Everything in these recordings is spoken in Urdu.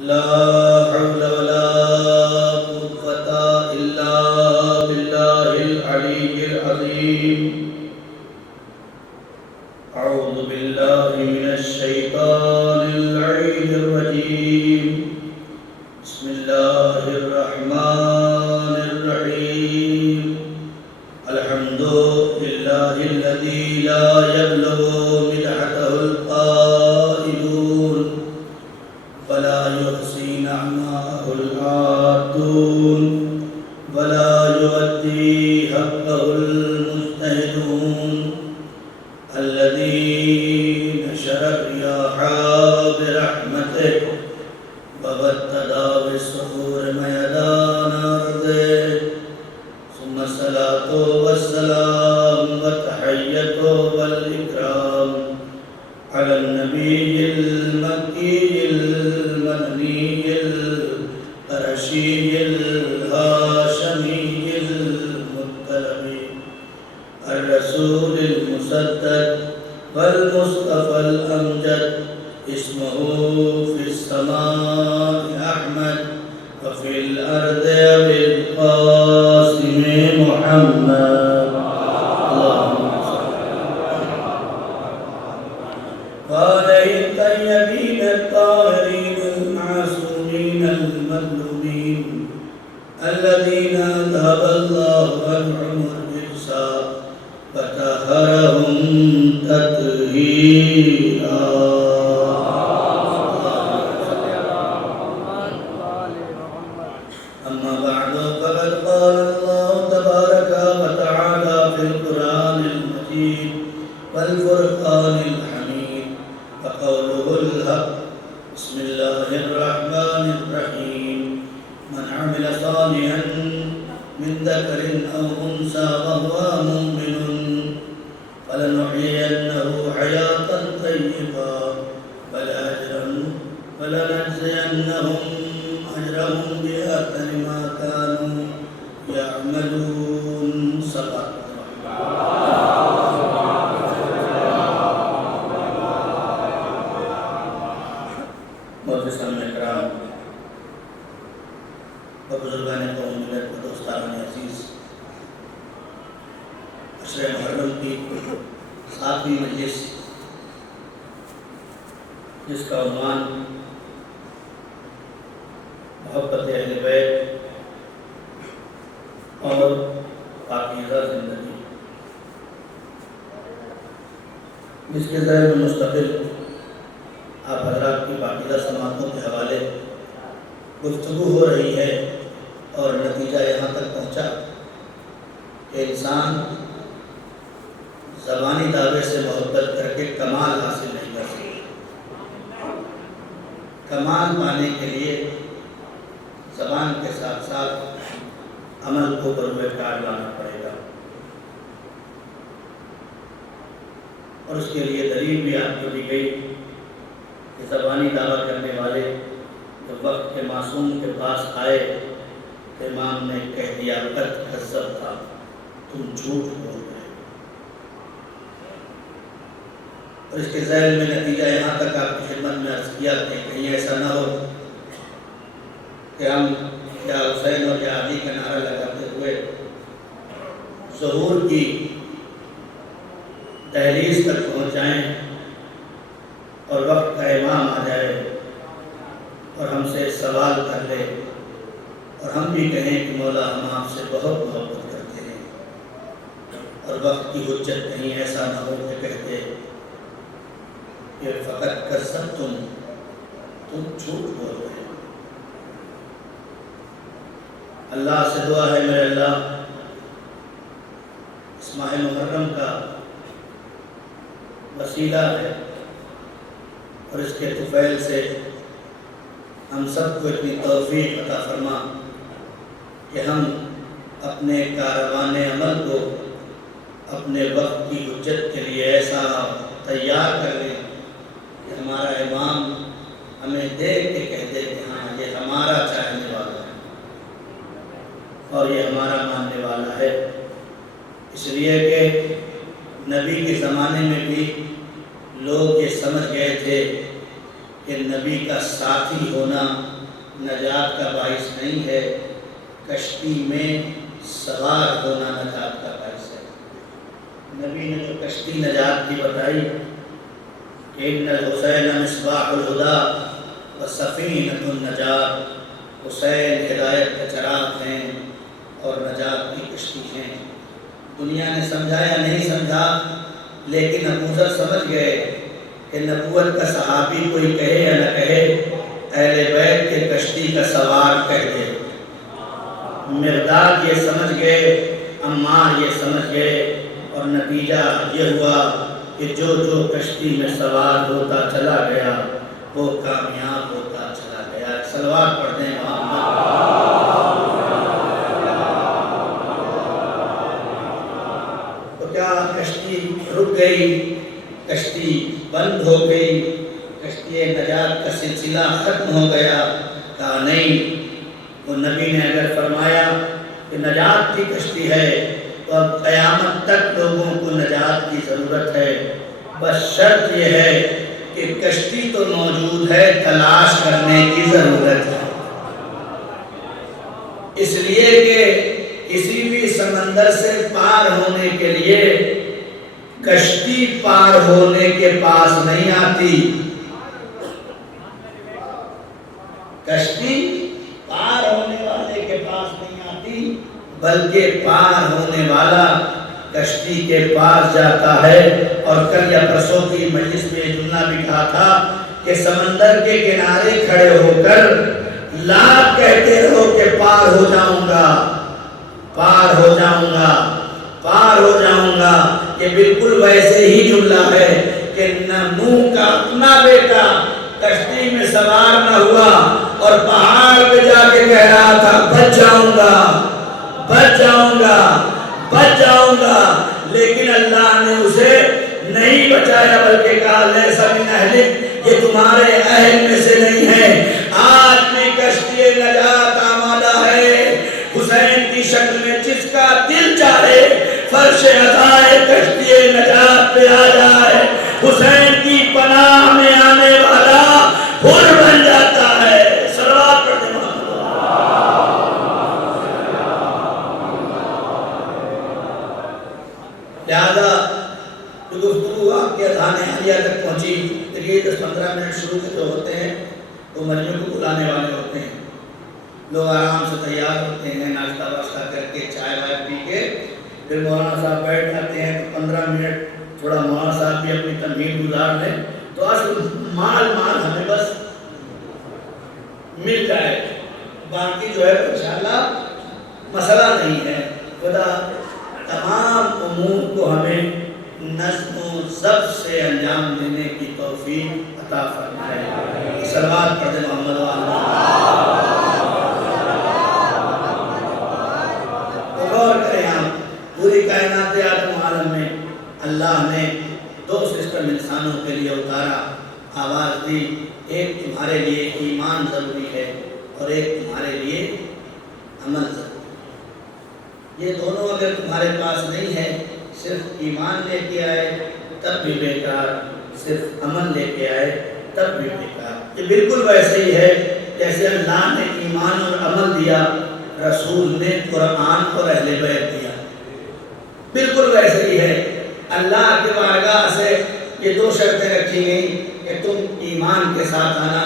لا حول ولا قوة إلا بالله العلي العظيم. أعوذ بالله من الشيطان اللعين الرجيم. بسم الله الرحمن الرحيم. الحمد لله الذي لا يبلغ مدحته القائلون ولا يحصي نعماءه العادون ولا يؤدي حقه المجتهدون الذي نشر الرياح برحمته وبتدا بالصخور ميدان أرضه ثم الصلاة والسلام والتحية والإكرام على النبي المكي المدني القرشي الهاشمي المطلبي الرسول المسدد والمصطفى الأمجد اسمه في السماء أحمد وفي الأرض أبي القاسم محمد. اللهم وعليه الطيبين الطاهرين المعصومين المظلومين الذين أذهب الله عنهم الرجس وطهرهم تطهيرا. أما بعد فقد قال الله تبارك وتعالى في القرآن المجيد والفرقان الحميد وقوله الحق. بسم الله الرحمن الرحيم. من عمل صالحا من ذكر أو أنثى وهو مؤمن فلنحيينه حياة طيبة ولنجزينهم أجرهم بأحسن ما كانوا يعملون. صدق محترم اکرام و بزرگان قوم ملت و دوستان عزیز، عشر محرم کی 7ویں مجلس جس کا عنوان محبت اہل بیت اور پاکیزہ زندگی، جس کے ذیل میں مستقل آپ حضرات کی پاکیزہ سماعتوں کے حوالے گفتگو ہو رہی ہے اور نتیجہ یہاں تک پہنچا کہ انسان زبانی دعوے سے محبت کر کے کمال حاصل نہیں کر سکتا. کمال پانے کے لیے زبان کے ساتھ ساتھ عمل کو بروئے کار لانا پڑے گا، اور اس کے لیے دلیل بھی آپ کو دی گئی کہ زبانی دعویٰ کرنے والے جب وقت کے معصوم کے پاس آئے تو امام نے کہہ دیا قد کذب تھا، تم جھوٹ بول رہے. اور اس کے ذیل میں نتیجہ یہاں تک آپ کی خدمت میں عرض کیا کہ کہیں ایسا نہ ہو کہ ہم یا حسین اور یا علی کا نعرہ لگاتے ہوئے ظہور کی دہلیز تک پہنچ جائیں اور وقت کا امام آ جائے اور ہم سے سوال کر لے اور ہم بھی کہیں کہ مولا ہم آپ سے بہت محبت کرتے ہیں، اور وقت کی حجت کہیں ایسا نہ ہو کہ کہتے کہ فقط کذب تم جھوٹ بول رہے. اللہ سے دعا ہے میرے اللہ اس ماہ محرم کا وسیلہ ہے اور اس کے طفیل سے ہم سب کو اتنی توفیق عطا فرما کہ ہم اپنے کاروان عمل کو اپنے وقت کی حجت کے لیے ایسا تیار کر لیں کہ ہمارا امام ہمیں دیکھ کے کہہ دے کہ ہاں یہ ہمارا چاہنے والا ہے اور یہ ہمارا ماننے والا ہے. اس لیے کہ نبی کے زمانے میں بھی لوگ یہ سمجھ گئے تھے کہ نبی کا ساتھی ہونا نجات کا باعث نہیں ہے، کشتی میں سوار ہونا نجات کا باعث ہے۔ نبی نے جو کشتی نجات کی بتائی کہ ان الحسین مصباح الہدی وسفینۃ النجات، حسین ہدایت کا چراغ ہیں اور نجات کی کشتی ہیں۔ دنیا نے سمجھا یا نہیں سمجھا، لیکن ابو ذر سمجھ گئے کہ نبوت کا صحابی کوئی کہے یا نہ کہے، اہل بیت کے کشتی کا سوار کہہ دے۔ مرداد یہ سمجھ گئے، عمار یہ سمجھ گئے، اور نتیجہ یہ ہوا کہ جو جو کشتی میں سوار ہوتا چلا گیا وہ کامیاب ہوتا چلا گیا۔ صلوات پڑھ دیں محمد۔ تو کیا کشتی رک گئی؟ کشتی بند ہو گئی؟ کشتی نجات کا سلسلہ ختم ہو گیا؟ کہا نہیں۔ وہ نبی نے اگر فرمایا کہ نجات کی کشتی ہے تو اب قیامت تک لوگوں کو نجات کی ضرورت ہے، بس شرط یہ ہے کہ کشتی تو موجود ہے، تلاش کرنے کی ضرورت ہے۔ اس لیے کہ کسی بھی سمندر سے پار ہونے کے لیے کشتی پار ہونے کے پاس نہیں آتی، کشتی پار ہونے والے کے پاس نہیں آتی، بلکہ پار ہونے والا کشتی کے پاس جاتا ہے۔ اور کل یا پرسوں کی مجلس میں یہ جملہ بھی کہا تھا کہ سمندر کے کنارے کھڑے ہو کر لاکھ کہتے رہو کہ پار ہو جاؤں گا، پار ہو جاؤں گا، پار ہو جاؤں گا، یہ بالکل ویسے ہی جملہ ہے کہ نوح کا اپنا بیٹا کشتی میں سوار نہ ہوا اور پہاڑ پہ جا کے کہہ رہا تھا بچ جاؤں گا، بچ جاؤں گا، بچ جاؤں گا، لیکن اللہ نے اسے نہیں بچایا، بلکہ کہا لیسا من اہلک، یہ تمہارے اہل میں سے نہیں ہے۔ آج بھی کشتی نجات آمادہ ہے، حسین کی شکل میں جس کا دل چاہے فرش عطائے کشتی نجات پہ آ جائے، حسین کی پناہ میں آنے والا حر بن جاتا ہے۔ صلوات پڑھتے ہیں۔ لہذا جو گفتگو آپ کے اذہان عالیہ تک پہنچی، یہ 10-15 منٹ شروع کے جو ہوتے ہیں وہ مجمع کو بلانے والے ہوتے ہیں، لوگ آرام سے تیار ہوتے ہیں، ناشتہ واشتہ کر کے چائے وائے پی کے پھر مولانا صاحب بیٹھ جاتے ہیں، تو 15 منٹ تھوڑا مولانا صاحب بھی اپنی تمہید گزار لیں، تو اصل مال ہمیں بس مل جائے، باقی جو ہے انشاءاللہ مسئلہ نہیں ہے۔ خدا تمام امور کو ہمیں نظم و ضبط سے انجام دینے کی توفیق عطا فرمائے۔ صلوات پڑھ دیں محمد و غور کریں آپ، پوری کائنات عالم عالم میں اللہ نے 2 سسٹم انسانوں کے لیے اتارا، آواز دی، ایک تمہارے لیے ایمان ضروری ہے اور ایک تمہارے لیے عمل ضروری ہے۔ یہ دونوں اگر تمہارے پاس نہیں ہے، صرف ایمان لے کے آئے تب بھی بیکار، صرف عمل لے کے آئے تب بھی بیکار۔ یہ بالکل ویسے ہی ہے جیسے اللہ نے ایمان اور عمل دیا، رسول نے قرآن اور اہل بیت دیا، بالکل ویسے ہی ہے۔ اللہ کے بارگاہ سے یہ 2 شرطیں رکھی گئیں کہ تم ایمان کے ساتھ آنا،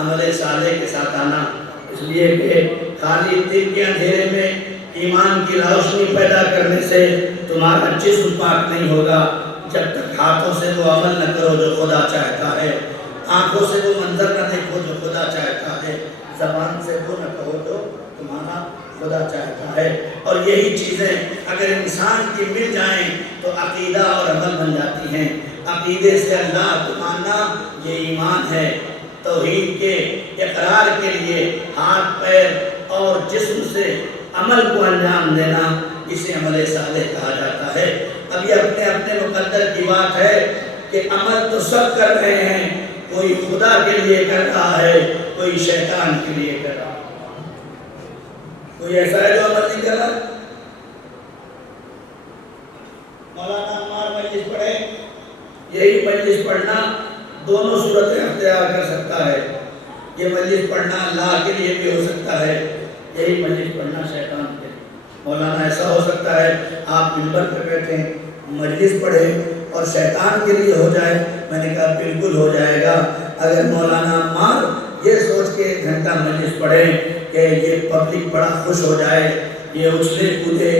عمل صالح کے ساتھ آنا، اس لیے کہ خالی دل کے اندھیرے میں ایمان کی روشنی پیدا کرنے سے تمہارا جسم پاک نہیں ہوگا، جب تک ہاتھوں سے وہ عمل نہ کرو جو خدا چاہتا ہے، آنکھوں سے وہ منظر نہ دیکھو جو خدا چاہتا ہے، زبان سے وہ نہ کہو جو تمہارا خدا چاہتا ہے۔ اور یہی چیزیں اگر انسان کی مل جائیں تو عقیدہ اور عمل بن جاتی ہیں۔ عقیدے سے اللہ کو ماننا یہ ایمان ہے، توحید کے اقرار کے لیے ہاتھ پیر اور جسم سے عمل کو انجام دینا، اسے عمل صالح کہا جاتا ہے۔ اب یہ اپنے اپنے مقدر کی بات ہے کہ عمل تو سب کر رہے ہیں، کوئی خدا کے لیے کر رہا ہے، کوئی شیطان کے لیے کر رہا ہے، کوئی ایسا ہے جو عمل نہیں کر رہا۔ مولانا عمار مجلس پڑھے، یہی مجلس پڑھنا دونوں صورتیں اختیار کر سکتا ہے، یہ مجلس پڑھنا اللہ کے لیے بھی ہو سکتا ہے، یہی مجلس پڑھنا شیطان کے لیے۔ مولانا ایسا ہو سکتا ہے آپ منبر پہ بیٹھے مجلس پڑھے اور شیطان کے لیے ہو جائے؟ میں نے کہا بالکل ہو جائے گا۔ اگر مولانا عمار یہ سوچ کے 1 گھنٹہ مجلس پڑھے کہ یہ پبلک بڑا خوش ہو جائے، یہ اچھلے کودے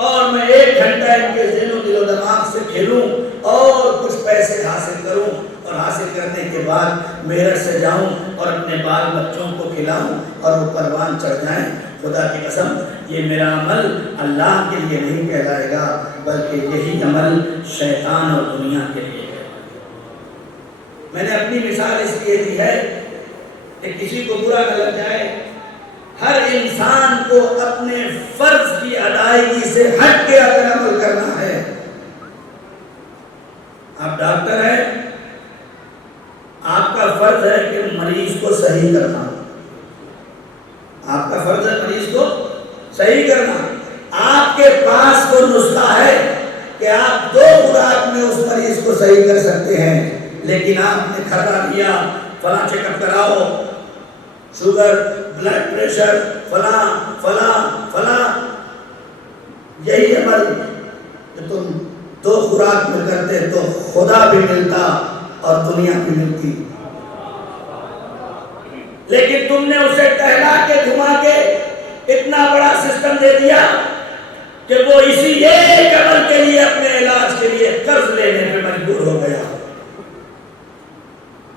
اور میں 1 گھنٹہ ان کے ذہن و دل و دماغ سے کھیلوں اور کچھ پیسے حاصل کروں، اور حاصل کرنے کے بعد میرٹھ سے جاؤں اور اپنے بال بچوں کو کھلاؤں اور وہ پروان چڑھ جائیں، خدا کی قسم یہ میرا عمل اللہ کے لیے نہیں کہلائے گا، بلکہ یہی عمل شیطان اور دنیا کے لیے ہے۔ میں نے اپنی مثال اس لیے دی ہے کہ کسی کو برا نہ لگ جائے۔ ہر انسان کو اپنے فرض کی ادائیگی سے ہٹ کے اگر عمل کرنا ہے۔ آپ ڈاکٹر ہیں، آپ کا فرض ہے کہ مریض کو صحیح کرنا، آپ کا فرض ہے مریض کو صحیح کرنا۔ آپ کے پاس وہ نسخہ ہے کہ آپ 2 خوراک میں اس مریض کو صحیح کر سکتے ہیں، لیکن آپ نے کھٹا دیا فلاں چیک اپ کراؤ، شوگر، بلڈ پریشر، فلاں فلاں فلاں۔ یہی عمل کہ تم 2 خوراک میں کرتے تو خدا بھی ملتا اور دنیا بھی ملتی، لیکن تم نے اسے ٹہلا کے گھما کے اتنا بڑا سسٹم دے دیا کہ وہ اسی ایک عمل کے لیے اپنے علاج کے لیے قرض لینے میں مجبور ہو گیا۔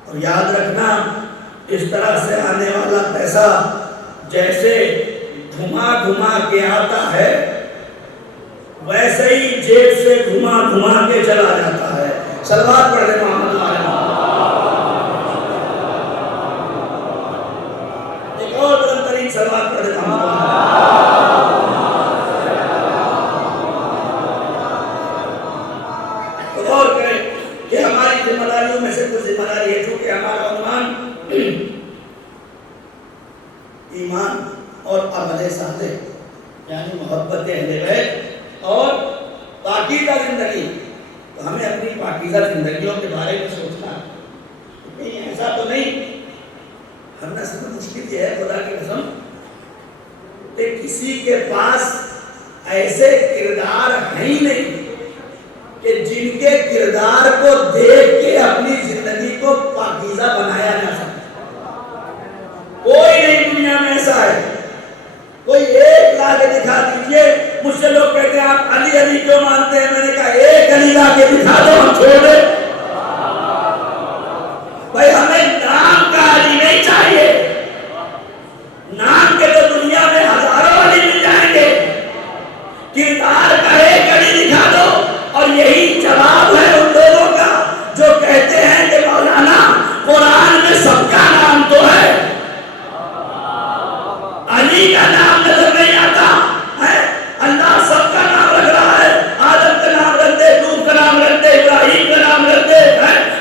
اور یاد رکھنا، اس طرح سے آنے والا پیسہ جیسے گھما گھما کے آتا ہے ویسے ہی جیب سے گھما گھما کے چلا جاتا ہے۔ صلوات پڑھ دے محمد علیہ۔ ایک اور بلند ترین صلوات پڑھ دے محمد علیہ۔ غور کریں کہ ہماری ذمہ داریوں میں سے کچھ ذمہ داری ہے، چونکہ ہمارا عنوان ایمان اور عمل صالح یعنی محبت اہل بیت اور پاکیزہ زندگی، تو ہمیں اپنی پاکیزہ زندگیوں کے بارے میں سوچنا کہیں ایسا تو نہیں ہم نے سب مشکل یہ ہے خدا کی قسم کہ کسی کے پاس ایسے کردار ہیں ہی نہیں کہ جن کے کردار کو دیکھ کے اپنی زندگی کو پاکیزہ بنایا جا سکتا۔ کوئی نہیں دنیا میں ایسا ہے، کوئی ایک لا کے دکھا دیجئے۔ مجھ سے لوگ کہتے ہیں آپ علی علی کیوں مانتے ہیں؟ میں نے کہا ایک علی لا کے دکھا دو، ہم چھوڑ دیں۔ بھائی ہمیں نام کا علی نہیں چاہیے، نام کے تو دنیا میں ہزاروں علی مل جائیں گے، کردار کا ایک علی دکھا دو۔ اور یہی جواب ہے ان لوگوں کا جو کہتے ہیں کہ مولانا قرآن میں سب کا نام تو ہے، علی کا نام نظر نہیں آتا ہے۔ اللہ سب کا نام رکھ رہا ہے، آدم کا نام رکھ دے، نوح کا نام رکھ دے، ابراہیم کا نام رکھ دے،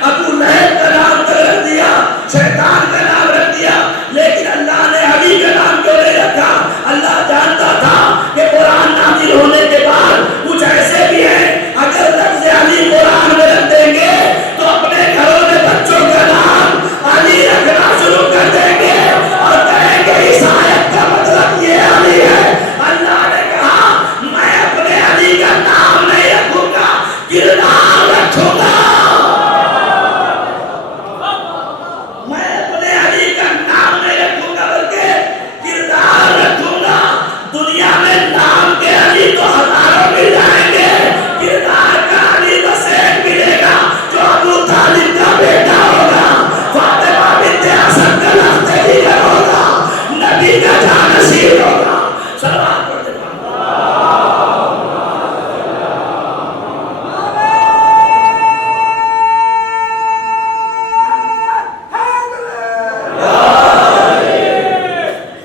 ابو لہب کا نام تک رکھ دیا، شیطان کا نام رکھ دیا، لیکن اللہ نے علی کا نام کیوں نہیں رکھا؟ اللہ جانتا تھا کہ قرآن نازل ہونے کے بعد کچھ ایسے بھی ہیں اگر لفظ علی قرآن میں رکھ دیں گے تو اپنے گھروں میں بچوں کا نام علی رکھنا شروع کر دیں گے اور کہیں گے اس آیت کا مطلب یہ علی ہے۔ اللہ نے کہا میں اپنے علی کا نام نہیں رکھوں گا، کردار رکھوں گا۔ میں اپنے علی کا نام نہیں رکھوں گا بلکہ کردار رکھوں گا۔ دنیا میں نام کے علی تو ہزاروں مل جائیں گے، کردار کا علی بس ایک ملے گا جو ابو طالب کا بیٹا ہوگا، فاطمہ بنت اسد کا لخت دیگر ہوگا، نبی کا جانشین ہوگا۔ صلوات پڑھتے ہیں۔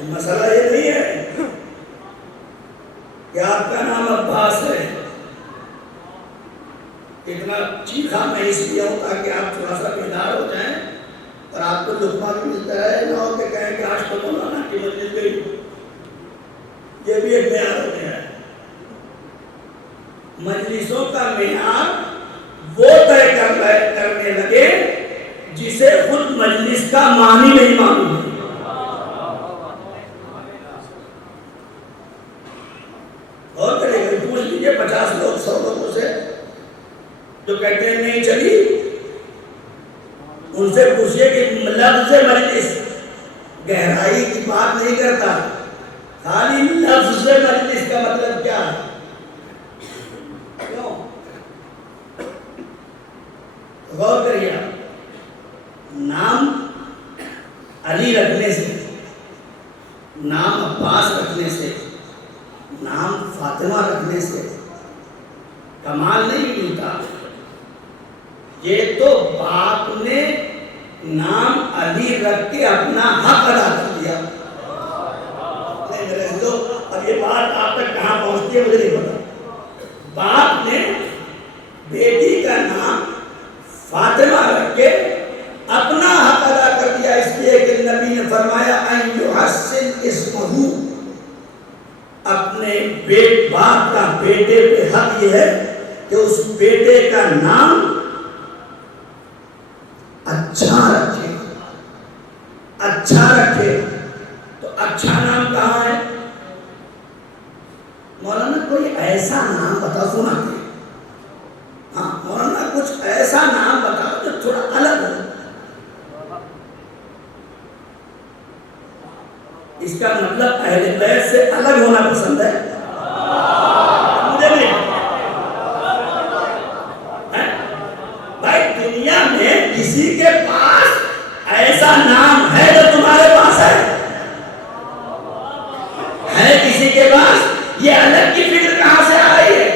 مسئلہ یہ نہیں ہے کہ آپ کا نام عباس ہے، اتنا چیخا میں اس لیے ہوں تاکہ آپ تھوڑا سا بیدار ہو جائیں اور آپ کو لقمہ بھی ملتا ہے، نہ ہو کہ کہیں کہ آج تو مولانا کی مجلس گئی۔ یہ بھی ایک معیار ہو گیا ہے۔ مجلسوں کا معیار وہ طے کر لے مجلس کا معنی نہیں معلوم ہے. اور کرے گا پوچھ لیجیے 50 لوگ 100 لوگوں سے جو کہتے ہیں نہیں چلی، ان سے پوچھئے کہ لفظ مجلس گہرائی کی بات نہیں کرتا، خالی لفظ مجلس کا مطلب کیا ہے. کیوں؟ غور کریے، نام علی رکھنے سے، نام عباس رکھنے سے، نام فاطمہ رکھنے سے کمال نہیں ملتا. یہ تو باپ نے نام علی رکھ کے اپنا حق ادا کر دیا. اب یہ بات آپ تک کہاں پہنچتی ہے مجھے نہیں پتا. باپ نے بیٹی کا نام فاطمہ رکھ کے اپنا حق ادا کر دیا، اس لیے کہ نبی نے فرمایا ان یحسن اسمہ، اپنے باپ کا بیٹے پہ حق یہ ہے کہ اس بیٹے کا نام اچھا رکھے، اچھا رکھے. تو اچھا نام کہاں ہے؟ مولانا کوئی ایسا نام بتا، سنا کہ ہاں مولانا کچھ ایسا نام بتا جو تھوڑا الگ ہو. اس کا مطلب اہل بیت سے الگ ہونا پسند ہے مجھے نہیں. بھائی دنیا میں کسی کے پاس ایسا نام ہے جو تمہارے پاس ہے کسی کے پاس؟ یہ الگ کی فکر کہاں سے آ رہی ہے؟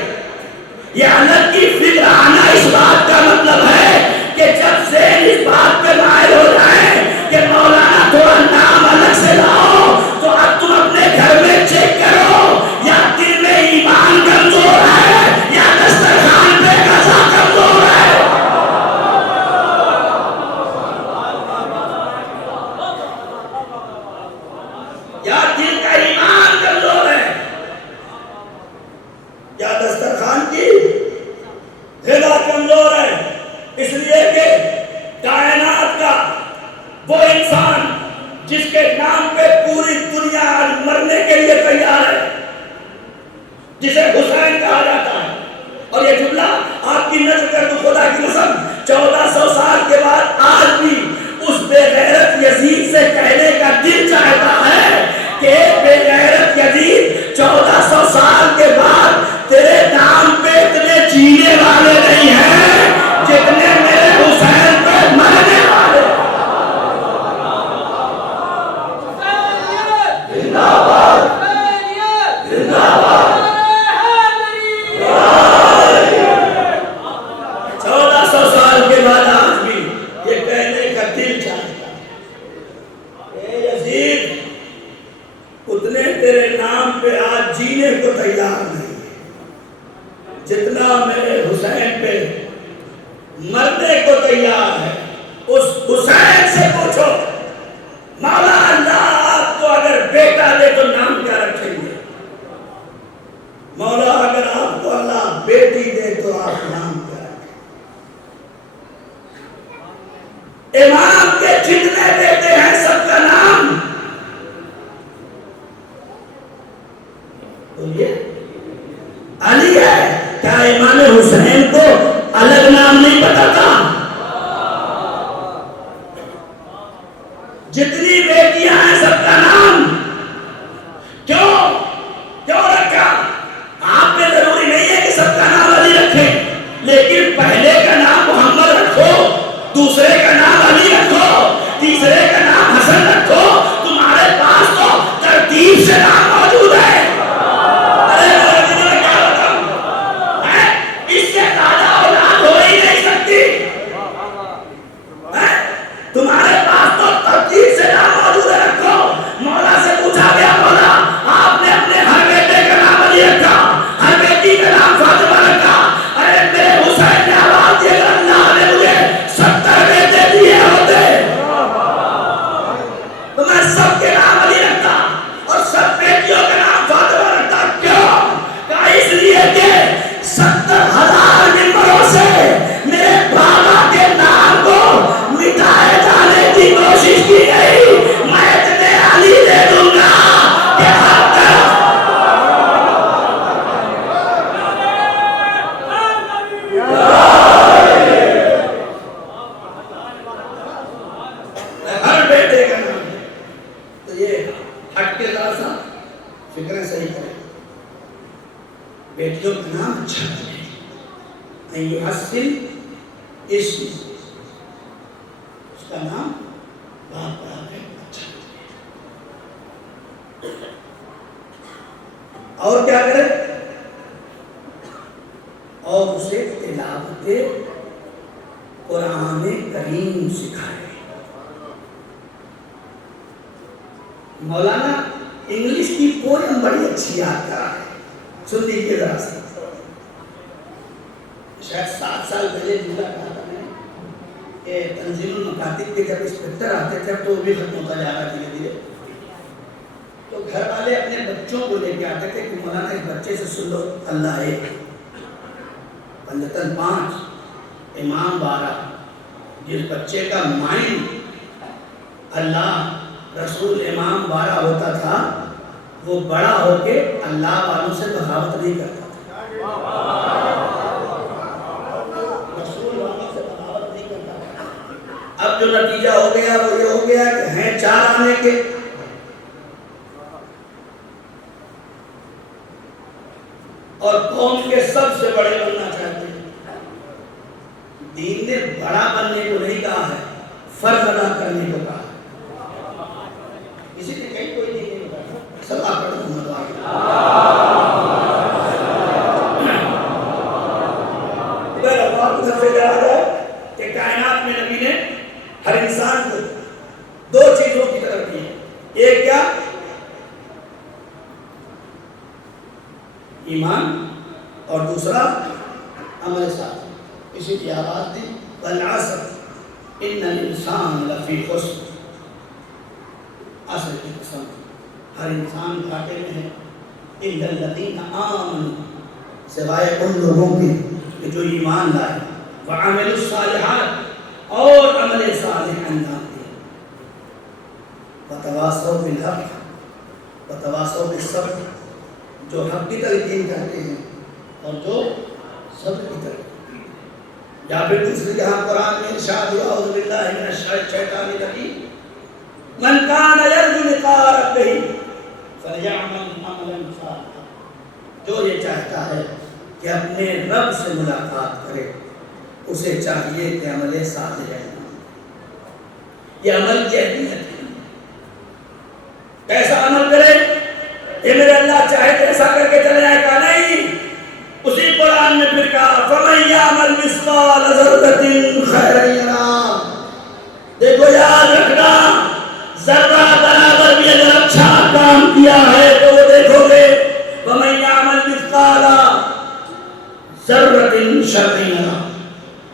یہ الگ کی فکر آنا اس بات کا مطلب ہے کہ جب سے اس بات پہ مائل ہو جائیں کہ مولانا تھوڑا نام الگ سے لاؤ، تو اب تم اپنے گھر میں چیک کرو یا دل میں ایمان کمزور ہے یا دسترخوان پہ قضا کمزور ہے. یا دل کا ایمان کمزور ہے یا دسترخوان کی غذا کمزور ہے. اس لیے کہ کائنات کا وہ انسان جس کے نام پہ پوری دنیا مرنے کے لیے تیار ہے، جسے حسین کہا جاتا ہے، اور یہ جملہ آپ کی نظر کر دو خدا کی قسم 1400 سال کے بعد آج بھی اس بے غیرت یزید سے کہنے کا دل چاہتا ہے کہ بے غیرت یزید 1400 سال کے بعد تیرے نام پہ اتنے جینے والے نہیں ہیں جتنے میرے حسین پہ مرنے والے. زندہ باد، زندہ باد. 1400 سال کے بعد آج بھی یہ کہنے کا دل چاہتا ہے اے یزید اتنے تیرے نام پہ آج جینے کو تیار نہیں جتنا میرے حسین پہ مرنے کو تیار ہے. اس حسین سے پوچھو مولا اللہ آپ کو اگر بیٹا دے تو نام کیا رکھیں گے؟ مولا اگر آپ کو اللہ بیٹی دے تو آپ نام کیا رکھیں گے؟ امام کے جتنے بیٹے ہیں سب کا نام بولیے علی ہے. کیا امام حسین کو الگ نام نہیں پتا تھا؟ جتنی بیٹیاں ہیں سب کا نام کیوں رکھا؟ آپ پہ ضروری نہیں ہے کہ سب کا نام علی رکھیں، لیکن پہلے کا نام محمد رکھو، دوسرے کا نام علی رکھو، تیسرے کا نام حسن رکھو. تمہارے پاس تو ترتیب سے نام موجود ہے. تمہارے پاس تو ترتیب سے نام موجود ہے. رکھو. مولا سے پوچھا گیا مولا آپ نے اپنے ہر بیٹے کا نام علی رکھا، ہر بیٹی کا نام فاطمہ رکھا. ارے میرے حسین نے آواز دی اگر اللہ نے مجھے 70 بیٹے دیے ہوتے تو میں سب کے نام علی رکھتا اور سب بیٹی اسم اس کا نام بات پڑھا کے اچھا اور کیا کرے اور اسے تلاوت قرآن کریم سکھائے. مولانا انگلش کی پوئم بڑی اچھی یاد کرا ہے, سن لیجیے ذرا سے. شاید 7 سال پہلے جملہ کہا تھا میں کہ تنظیم المکاتب کے جب انسپکٹر آتے تھے تو وہ بھی ختم ہوتا جا رہا دھیرے دھیرے, تو گھر والے اپنے بچوں کو لے کے آتے تھے کہ مولانا اس بچے سے سن لو اللہ ایک, پنجتن 5, امام 12. جس بچے کا مائنڈ اللہ رسول امام 12 ہوتا تھا وہ بڑا ہو کے اللہ والوں سے بغاوت نہیں کرتا تھا, رسول والوں سے بغاوت نہیں کرتا تھا. اب جو نتیجہ ہو گیا وہ یہ ہو گیا کہ ہیں 4 آنے کے, اور قوم کے سب سے بڑے بننا چاہتے ہیں. دین نے بڑا بننے کو نہیں کہا ہے, فرض ادا کرنے کو کہا ہے. اسی لیے کہیں کوئی دین نہیں بتا سب آپ پڑھ محمد آگے ادھر اللہ ادھر سے جا رہا ہے کہ کائنات میں نبی نے ہر انسان کو 2 چیزوں کی طرف کی. ایک کیا؟ ایمان, اور دوسرا عمل صالح. اسی کی آواز دی والعصر ان الانسان لفی خسر, عصر کی قسم ہر انسان گھاٹے میں ہے. الا الذین آمنوا, سوائے ان لوگوں کے جو ایمان لائے, وعملوا الصالحات, اور عمل صالح انجام دیے, وتواصوا بالحق وتواصوا بالصبر, جو حق کی تلقین کرتے ہیں اور جو صبر کی تلقین. یا پھر دوسری جہاں قرآن میں ارشاد ہوا اعوذ باللہ من الشیطان الرجیم من کان یرجو لقاء ربہ فلیعمل عملا صالحا, جو یہ چاہتا ہے کہ اپنے رب سے ملاقات کرے اسے چاہیے کہ عمل صالح ہے. یہ عمل کی اہمیت ہے. کیسا عمل کرے؟ یہ میرے اللہ چاہے تو ایسا کر کے چلے جائے گا نہیں. اسی قرآن میں پھر کہا فَمَنْ يَعْمَلْ مِثْقَالَ ذَرَّةٍ خَيْرًا يَرَهُ. دیکھو یاد رکھنا, ذرہ برابر بھی اگر اچھا کام کیا ہے تو وہ دیکھو گے. وَمَنْ يَعْمَلْ مِثْقَالَ ذَرَّةٍ شَرًّا يَرَهُ,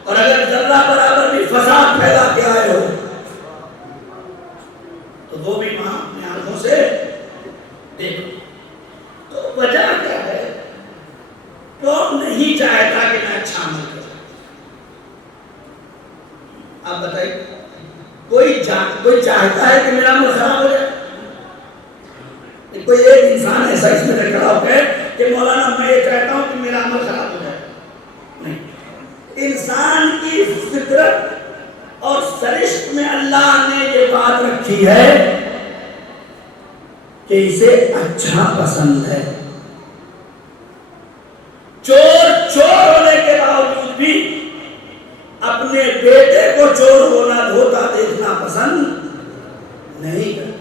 اور اگر ذرہ برابر بھی فساد پھیلا کے آئے ہو تو وہ بھی وہاں اپنے آنکھوں سے دیکھو. تو وجہ کیا ہے؟ کون نہیں چاہتا کہ میں اچھا عمل کروں؟ آپ بتائیے, کوئی چاہتا ہے کہ میرا عمل خراب ہو جائے؟ کوئی ایک انسان ایسا اس میں کھڑا ہو گئے کہ مولانا میں یہ چاہتا ہوں کہ میرا عمل خراب ہو جائے؟ نہیں. انسان کی فطرت اور سرشت میں اللہ نے یہ بات رکھی ہے کہ اسے اچھا پسند ہے. چور ہونے کے باوجود بھی اپنے بیٹے کو چور ہوتا دیکھنا پسند نہیں کرتا.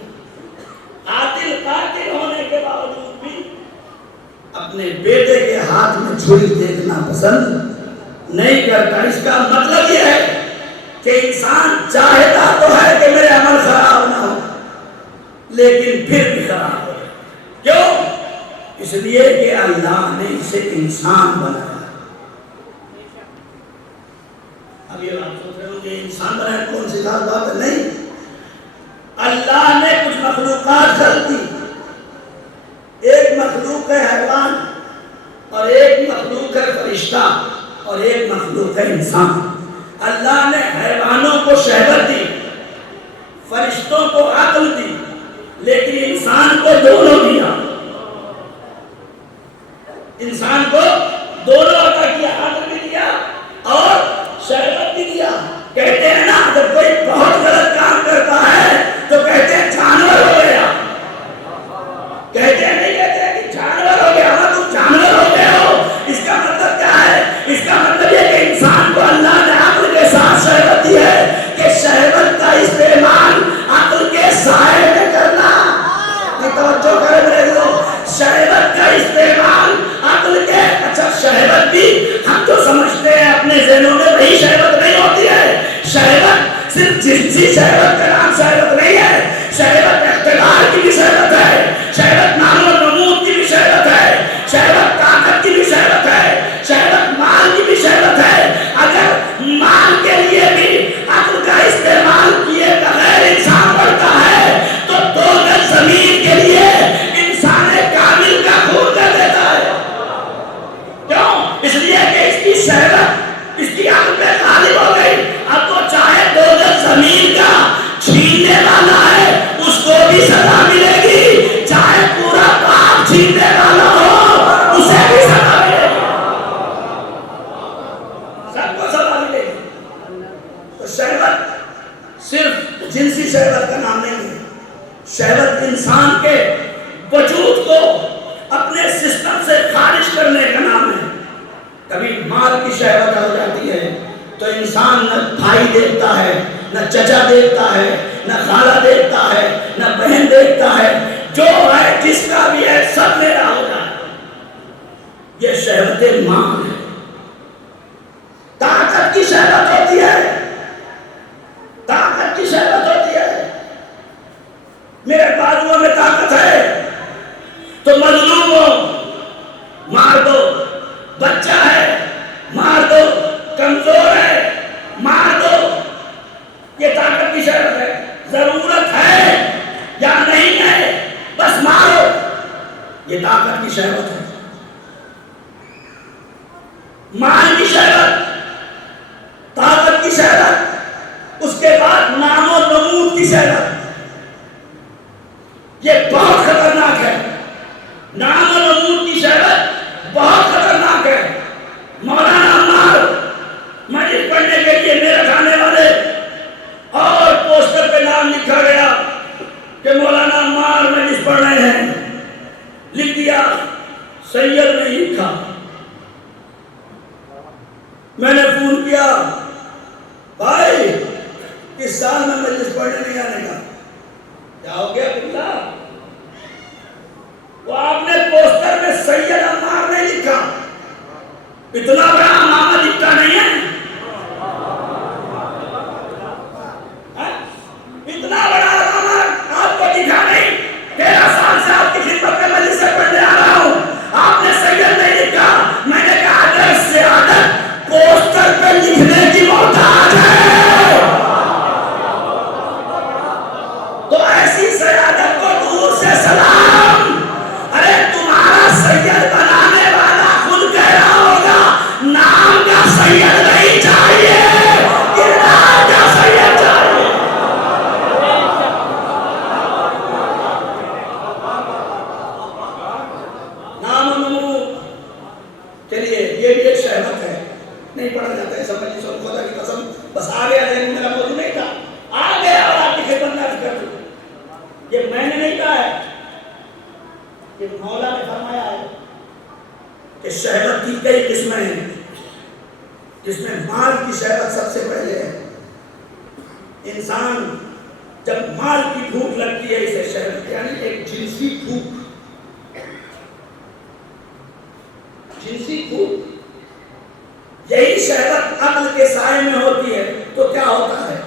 قاتل ہونے کے باوجود بھی اپنے بیٹے کے ہاتھ میں چھری دیکھنا پسند نہیں کرتا. اس کا مطلب یہ ہے کہ انسان چاہتا تو ہے کہ میرے عمل خراب نہ ہو, لیکن پھر بھی خراب ہو. کیوں؟ اس لیے کہ اللہ نے اسے انسان بنایا. اب یہ آپ سوچ رہے ہو کہ انسان بنایا کون سی خاص بات ہے؟ نہیں. اللہ نے کچھ مخلوقات خلق کی. ایک مخلوق ہے حیوان, اور ایک مخلوق ہے فرشتہ, اور ایک مخلوق ہے انسان. اللہ نے حیوانوں کو شہوت دی, فرشتوں کو عقل دی, لیکن انسان کو دونوں دیا. انسان کو دونوں عطا کیا, عقل بھی دیا اور شہوت بھی دیا. کہتے ہیں نا جب کوئی بہت غلط کام کرتا ہے تو کہتے ہیں جانور ہو گیا. کہتے ہیں نہیں کہتے ہیں کہ جانور ہو گیا, تم جانور ہو گئے ہو. اس کا مطلب کیا ہے؟ اس کا مطلب یہ کہ انسان کو اللہ نے عقل کے صرف جنسی شہوت کا نام شہوت نہیں ہے، شہوت اقتدار کی بھی شہوت ہے، شہوت نام و نمود کی بھی شہوت ہے، شہوت طاقت کی بھی شہوت ہے، شہوت مال کی بھی شہوت ہے۔ اگر مال کے لیے بھی عقل کا استعمال کیے بغیر انسان بڑھتا ہے تو 2 گز زمین کے لیے انسان کامل کا خون کر دیتا ہے۔ کیوں؟ اس لیے کہ اس کی شہوت اس کی عقل پہ غالب ہو گئی۔ اب تو چاہے 2 گز زمین کا چھیننے والا ہے اس کو بھی سزا ملے گی، چاہے پورا باغ چھیننے والا ہو اسے بھی سزا ملے گی، سب کو سزا ملے گی۔ تو شہوت صرف جنسی شہوت کا نام نہیں ہے، شہوت انسان کے وجود کو اپنے سسٹم سے خارج کرنے کا نام ہے۔ کبھی مال کی شہوت ہو جاتی ہے تو انسان نہ بھائی دیکھتا ہے، نہ چچا دیکھتا ہے، نہ خالہ دیکھتا ہے، نہ بہن دیکھتا ہے، جو ہے جس کا بھی ہے سب میرا ہو جائے۔ یہ شہوت مال ہے۔ طاقت کی شہوت ہوتی ہے، طاقت کی شہوت ہوتی ہے۔ میرے بازوؤں میں طاقت ہے تو مظلوم کو مار دو، بچہ ہے مار دو، کمزور ہے مار دو، یہ طاقت کی شہوت ہے۔ ضرورت ہے یا نہیں ہے بس مارو، یہ طاقت کی شہوت ہے۔ مال کی شہوت، طاقت کی شہوت، اس کے بعد نام و نمود کی شہوت، یہ بہت خطرناک ہے۔ نام و نمود کی شہوت بہت خطرناک ہے۔ مولانا عمار مجلس پڑھنے کے لیے میرے آنے والے اور پوسٹر پہ نام لکھا گیا کہ مولانا عمار مجلس پڑھ رہے ہیں، لکھ دیا سید نہیں لکھا۔ میں نے فون کیا بھائی اس سال میں مجلس پڑھنے نہیں آنے کا، کیا ہو گیا بلا؟ وہ آپ نے پوسٹر میں سید عمار نہیں لکھا، اتنا بڑا امامہ دکھتا نہیں ہے، اتنا بڑا امامہ آپ کو دکھا نہیں۔ 13 سال سے آپ کی خدمت میں مجلس سے پڑھنے آ رہا ہوں، آپ نے سید نہیں لکھا۔ میں نے کہا اگر سیادت پوسٹر پہ لکھنے کی محتاج ہے تو ایسی سیادت کو دور سے سلام۔ ارے تمہارا سید بنانے والا خود کہہ رہا ہوگا نام کا سید نہیں چاہیے، کردار کا سید چاہیے۔ نام و نمود کے لیے یہ بھی ایک شہوت ہے، نہیں پڑھا جاتا ہے سمجھ سو خدا کی قسم، بس آ گیا ذہن میرا موضوع نہیں تھا، آ گیا اور آپ کی خدمت میں عرض کر دوں۔ یہ میں نے نہیں کہا ہے، یہ مولا نے فرمایا ہے کہ شہوت کی کئی قسمیں ہیں، جس میں مال کی شہوت سب سے پہلے ہے۔ انسان جب مال کی بھوک لگتی ہے اسے شہوت، یعنی ایک جنسی بھوک، جنسی بھوک، یہی شہوت عقل کے سائے میں ہوتی ہے تو کیا ہوتا ہے،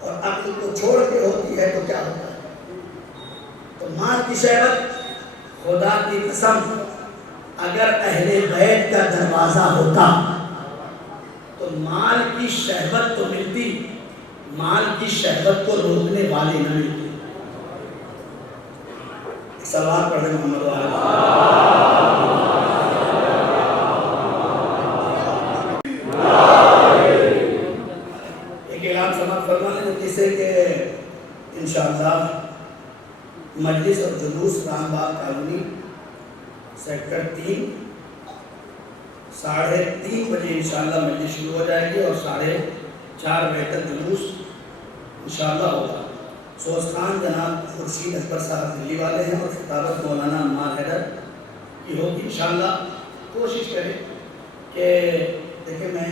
اور عقل کو چھوڑ کے ہوتی ہے تو کیا ہوتا ہے۔ تو مال کی شہوت، خدا کی قسم اگر اہل بیت کا دروازہ ہوتا تو مال کی شہوت تو ملتی، مال کی شہوت کو روکنے والے نہ ملتے۔ سلوات پڑھ رہے محمد ایک اعلان سماعت فرمانے جس سے کہ انشاءاللہ مجلس اور جلوس رام باغ کالونی سیکٹر 3 3:30 بجے انشاءاللہ مجلس شروع ہو جائے گی اور 4:30 بجے تک جلوس انشاءاللہ ہوگا۔ سوز خان جناب خورشید اکبر صاحب دلی والے ہیں اور خطابت مولانا عمار حیدر کی ہوگی۔ انشاءاللہ کوشش کریں کہ دیکھیں میں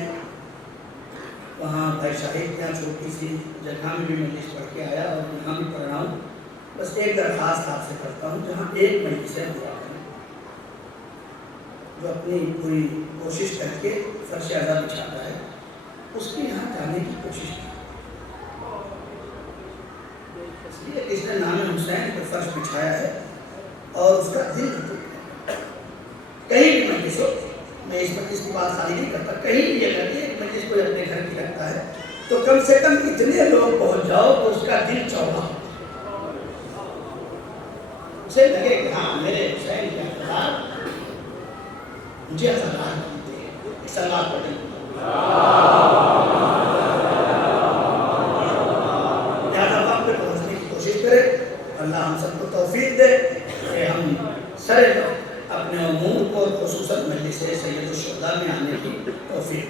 وہاں بھائی شاہد کے یہاں چھوٹی سی جگہ میں بھی مجلس پڑھ کے آیا اور یہاں بھی پڑھ رہا ہوں، بس ایک درخواست آپ سے کرتا ہوں جہاں ایک مجلس ہے پورا کریں، جو اپنی پوری کوشش کر کے فرش اعلیٰ بچھاتا ہے اس کے یہاں جانے کی کوشش کریں۔ اس لیے کہ اس نے نام حسین پر فرش بچھایا ہے اور اس کا دل کہیں بھی مجلس ہو، میں اس مجلس کی بات خالی نہیں کرتا، کہیں بھی یہ کرتی ہے مجلس کوئی اپنے گھر کی رکھتا ہے تو کم سے کم اتنے لوگ پہنچ جاؤ تو اس کا دل چوڑا ہو، اسے لگے کہ ہاں میرے حسین کے اقتدار مجھے اقتدار ملتے ہیں. سلام پڑھیں. لہٰذا وقت پہ پہنچنے کی کوشش کرے. اللہ ہم سب کو توفیق دے کہ ہم سرے اپنے امور کو خصوصاً مجلس سید الشہداء میں آنے کی توفیق.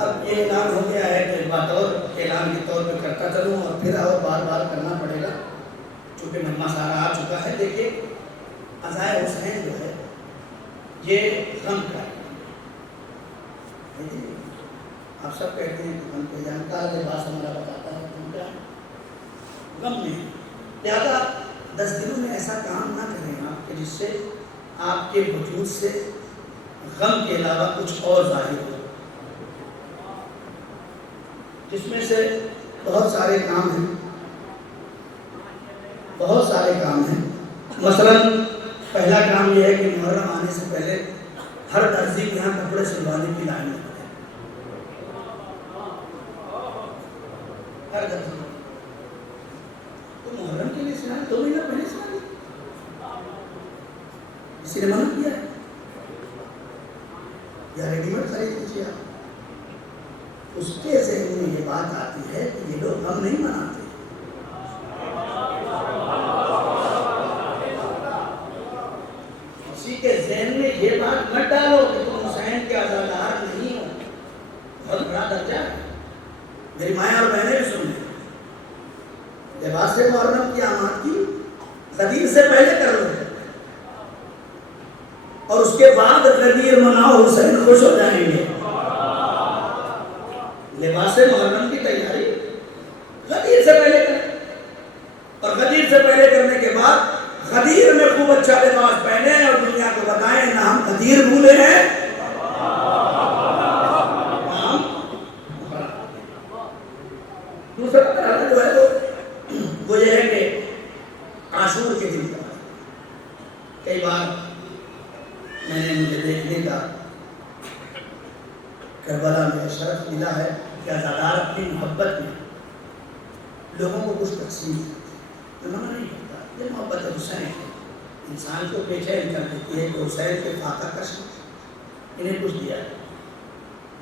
اب یہ اعلان ہو گیا ہے تو بات اور اعلان کے طور پہ کرتا چلوں اور پھر اور بار بار کرنا پڑے گا چونکہ مجمع سارا آ چکا ہے. دیکھیے عزائے حسین جو ہے یہ غم کا ہے. آپ سب کہتے ہیں کہ غم کے جانکار لباس ہمارا بتاتا ہے غم کیا ہے، غم نہیں. لہٰذا 10 دنوں میں ایسا کام نہ کریں آپ کہ جس سے آپ کے وجود سے غم کے علاوہ کچھ اور ظاہر ہو، جس میں سے بہت سارے کام ہیں. مثلاً پہلا کام یہ ہے کہ محرم آنے سے پہلے ہر درزی کے یہاں کپڑے سلوانے کی لائن لگے. ہر درزی تو محرم کے لیے سلائیں 2 مہینہ پہلے سلائیں. کسی نے منع کیا ہے یا ریڈی میڈ خرید لیجیے آپ. اس کے ذہن میں یہ بات آتی ہے کہ یہ لوگ غم نہیں مناتے. کسی کے ذہن میں یہ بات مت ڈالو کہ تم حسین کے عزادار نہیں ہو. بہت بڑا درجہ ہے. میری مائیں اور بہنیں بھی سن لیں. لباس محرم کی آمادگی غدیر سے پہلے کر لو اور اس کے بعد غدیر مناؤ، حسین خوش ہو جائیں گے. لباس محرم کی تیاری غدیر سے پہلے کریں اور غدیر سے پہلے کرنے کے بعد غدیر میں خوب اچھا لباس پہنے اور دنیا کو بتائیں نہ ہم غدیر بھولے ہیں. دوسرا طرح جو ہے وہ یہ ہے کہ عاشور کے دن کا کئی بار میں نے مجھے دیکھنے کا کربلا میں شرف ملا ہے کہ عزادار اپنی محبت میں لوگوں کو کچھ تقسیم میں منع نہیں کرتا. یہ محبت حسین انسان کو بے چین کر دیتی ہے کہ حسین کے فاقہ کش انہیں کچھ دیا ہے،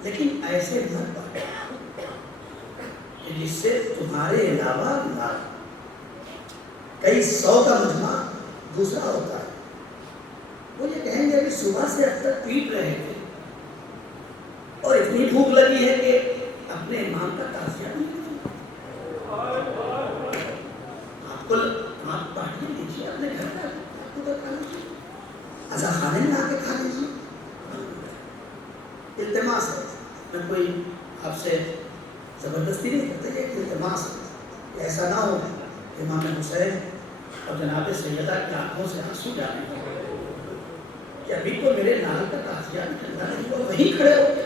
لیکن ایسے مت بات کہ جس سے تمہارے علاوہ کئی 100 کا مجمع دوسرا ہوتا ہے. وہ یہ کہیں گے کہ صبح سے اب تک پیٹ رہے تھے اور اتنی بھوک لگی ہے کہ اپنے امام کا تعزیہ نہیں کریں. آپ پارٹی لیجیے اپنے گھر کا کھا لیجیے، عزا خانے میں آ کے کھا لیجیے. التماس ہے، میں کوئی آپ سے زبردستی نہیں کرتا، یہ التماس ہے. ایسا نہ ہو کہ امام حسین اور جناب سیدہ کی آنکھوں سے آنسو جانے کہ ابھی تو میرے لال کا تعزیہ بھی ٹھنڈا نہیں ہوا، وہیں کھڑے ہو گئے.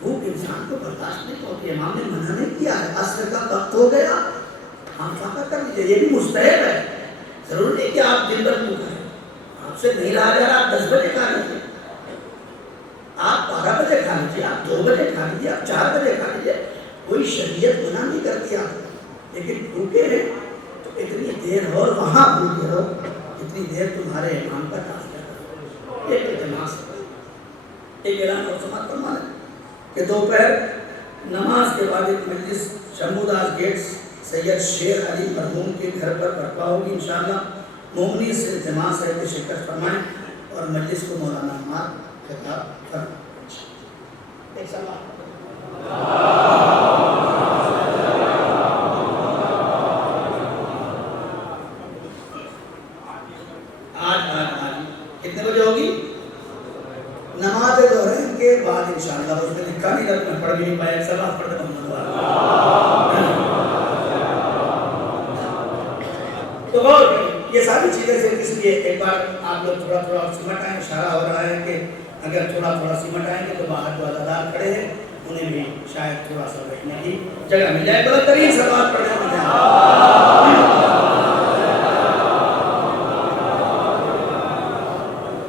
بھوک انسان کو برداشت نہیں ہوتی. امام نے منع نہیں کیا ہے، عصر کا وقت ہو گیا ہم فاقہ کر لیجیے. یہ بھی مستحب ہے، ضروری نہیں کہ آپ دن بھر بھوک ہیں. آپ سے نہیں رہا جا رہا، آپ 10 بجے کھا لیجیے، آپ 12 بجے کھا لیجیے، آپ 2 بجے کھا لیجیے، آپ 4 بجے کھا لیجیے. کوئی شریعت منع نہیں کرتی آپ کو، لیکن بھوکے ہیں تو اتنی دیر اور وہاں بھوکے رہو اتنی دیر تمہارے امام کا تعزیہ کرو. ایک التماس ہے، ایک اعلان اور سماعت فرما ہے کہ دوپہر نماز کے بعد ایک مجلس شموداس گیٹس سید شیخ علی مرحوم کے گھر پر برپا ہوگی انشاءاللہ. مومنی سے التماس ہے کہ شرکت فرمائیں اور مجلس کو مولانا عمار خطاب فرمائیں. ایک سماعت کتنے بجے ہوگی؟ نماز ظہر کے بعد انشاءاللہ. اس میں لکھا نہیں تھا، میں پڑھ بھی نہیں پایا. سلام پڑھتے محمد تو بہت یہ ساری چیزیں صرف اس لیے ایک بار آپ لوگ تھوڑا تھوڑا سمٹ آئیں. اشارہ ہو رہا ہے کہ اگر تھوڑا تھوڑا سمٹ آئیں گے تو باہر جو عزادار کھڑے ہیں انہیں بھی شاید تھوڑا سا بیٹھنے کی جگہ مل جائے. بہترین سلوات پڑھنے میں